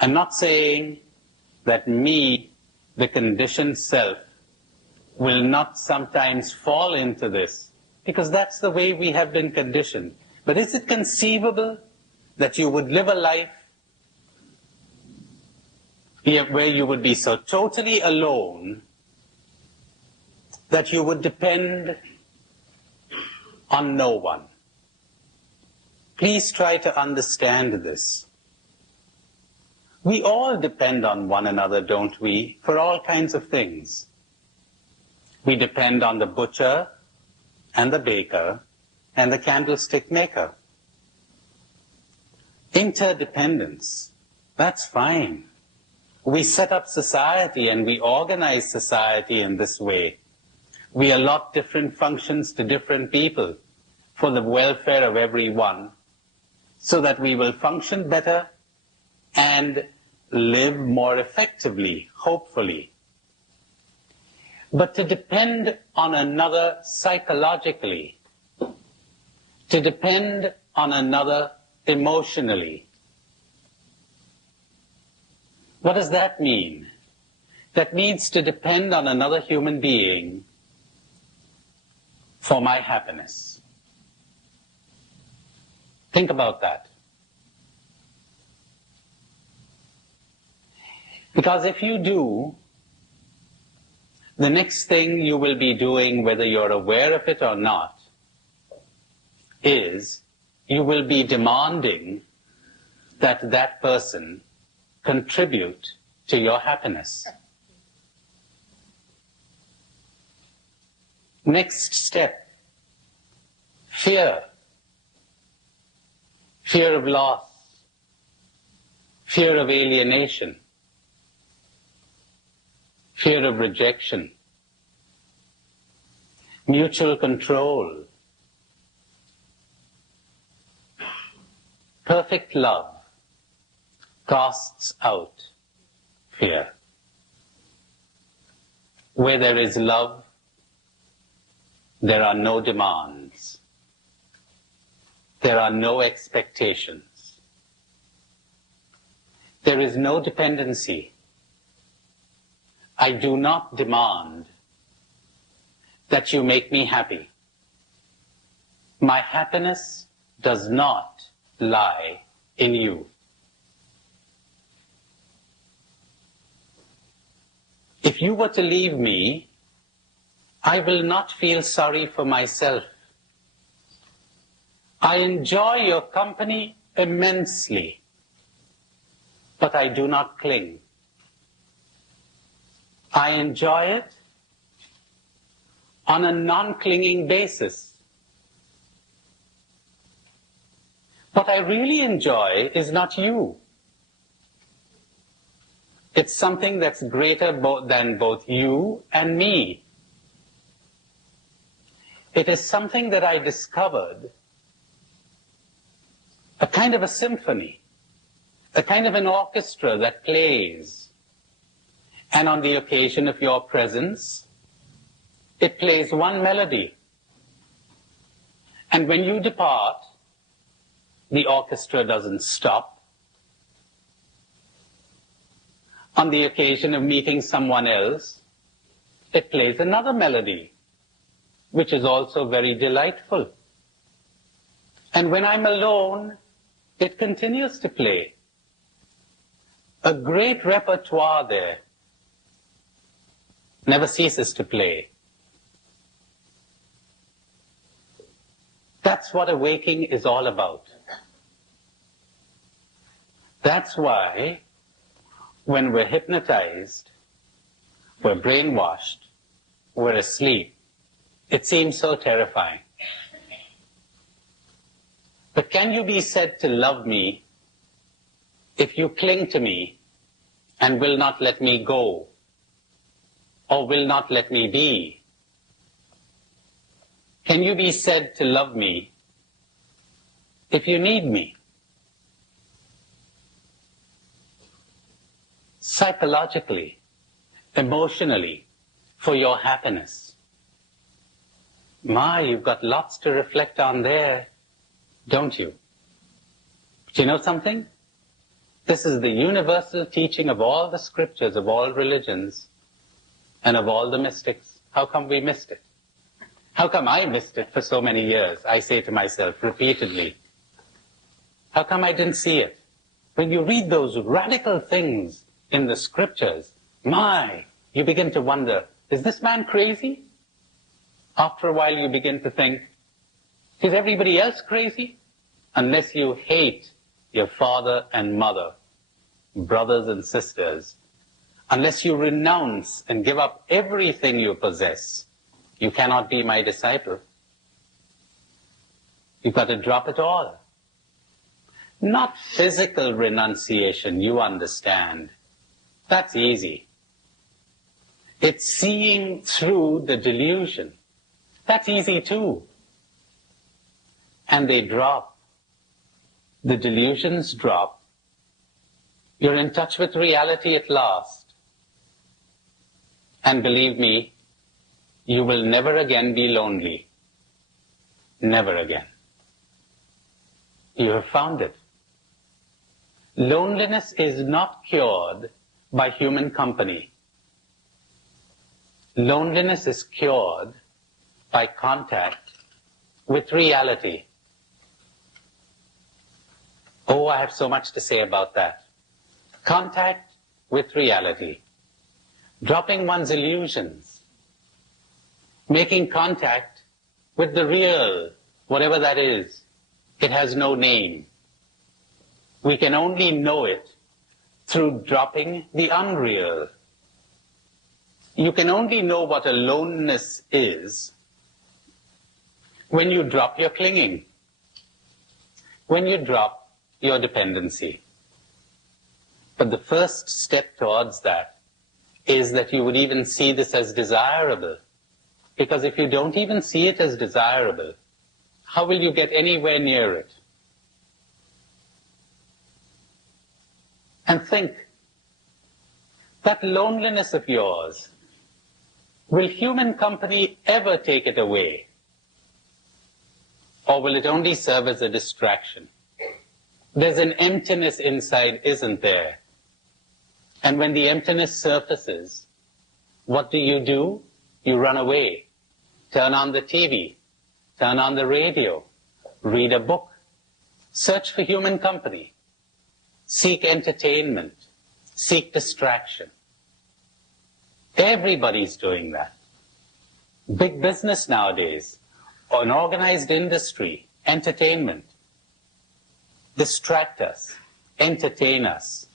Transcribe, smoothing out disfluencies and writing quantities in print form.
I'm not saying that me, the conditioned self, will not sometimes fall into this, because that's the way we have been conditioned. But is it conceivable that you would live a life where you would be so totally alone that you would depend on no one? Please try to understand this. We all depend on one another, don't we, for all kinds of things. We depend on the butcher and the baker and the candlestick maker. Interdependence, that's fine. We set up society and we organize society in this way. We allot different functions to different people for the welfare of everyone, so that we will function better and live more effectively, hopefully. But to depend on another psychologically, to depend on another emotionally, what does that mean? That means to depend on another human being for my happiness. Think about that. Because if you do, the next thing you will be doing, whether you're aware of it or not, is you will be demanding that that person contribute to your happiness. Next step, fear. Fear of loss, fear of alienation, fear of rejection, mutual control, perfect love casts out fear. Where there is love, there are no demands. There are no expectations. There is no dependency. I do not demand that you make me happy. My happiness does not lie in you. If you were to leave me, I will not feel sorry for myself. I enjoy your company immensely, but I do not cling. I enjoy it on a non-clinging basis. What I really enjoy is not you. It's something that's greater than both you and me. It is something that I discovered, a kind of a symphony, a kind of an orchestra that plays. And on the occasion of your presence, it plays one melody. And when you depart, the orchestra doesn't stop. On the occasion of meeting someone else, it plays another melody, which is also very delightful. And when I'm alone, it continues to play. A great repertoire there never ceases to play. That's what awaking is all about. That's why when we're hypnotized, we're brainwashed, we're asleep, it seems so terrifying. But can you be said to love me if you cling to me and will not let me go, or will not let me be? Can you be said to love me if you need me? Psychologically, emotionally, for your happiness. My, you've got lots to reflect on there, don't you? But you know something? This is the universal teaching of all the scriptures, of all religions, and of all the mystics. How come we missed it? How come I missed it for so many years? I say to myself repeatedly. How come I didn't see it? When you read those radical things in the scriptures, you begin to wonder, is this man crazy? After a while you begin to think, is everybody else crazy? Unless you hate your father and mother, brothers and sisters, unless you renounce and give up everything you possess, you cannot be my disciple. You've got to drop it all. Not physical renunciation, you understand. That's easy. It's seeing through the delusion. That's easy too. And they drop. The delusions drop. You're in touch with reality at last. And believe me, you will never again be lonely. Never again. You have found it. Loneliness is not cured by human company. Loneliness is cured by contact with reality. Oh, I have so much to say about that. Contact with reality. Dropping one's illusions. Making contact with the real, whatever that is. It has no name. We can only know it through dropping the unreal. You can only know what aloneness is when you drop your clinging, when you drop your dependency. But the first step towards that is that you would even see this as desirable. Because if you don't even see it as desirable, how will you get anywhere near it? And think, that loneliness of yours, will human company ever take it away? Or will it only serve as a distraction? There's an emptiness inside, isn't there? And when the emptiness surfaces, what do? You run away. Turn on the TV. Turn on the radio. Read a book. Search for human company. Seek entertainment. Seek distraction. Everybody's doing that. Big business nowadays, or an organized industry, entertainment. Distract us. Entertain us.